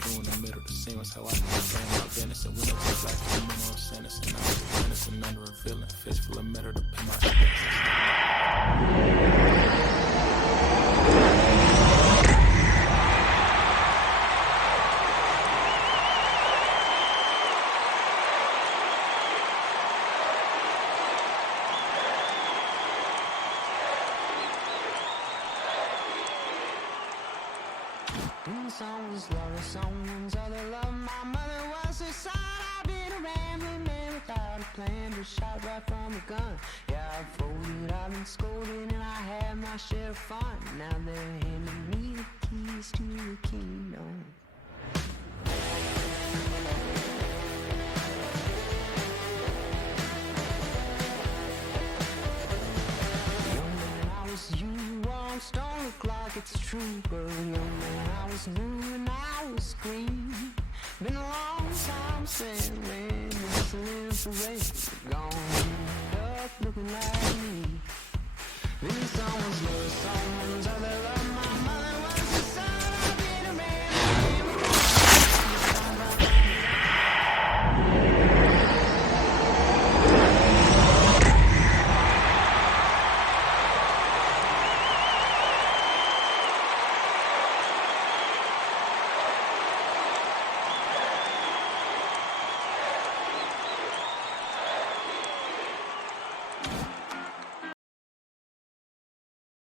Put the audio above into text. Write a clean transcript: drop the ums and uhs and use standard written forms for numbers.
screw in the middle. The same was how I understand my business. And we know it's black criminal sentence. And I was innocent under a villain. Fist full of metal to pay my expenses. Someone's love, someone's other love. My mother was a son. I've been a rambling man without a plan, just shot right from a gun. Yeah, I've folded, I've been scolded, and I had my share of fun. Now they're handing me the keys to the kingdom. Young man, I was you, wrong, don't look like it's true, but young man, I was new and I was green. Been a long time sailing, whistling for rain. Gone up looking like me. Been someone's love, someone's other love. My mother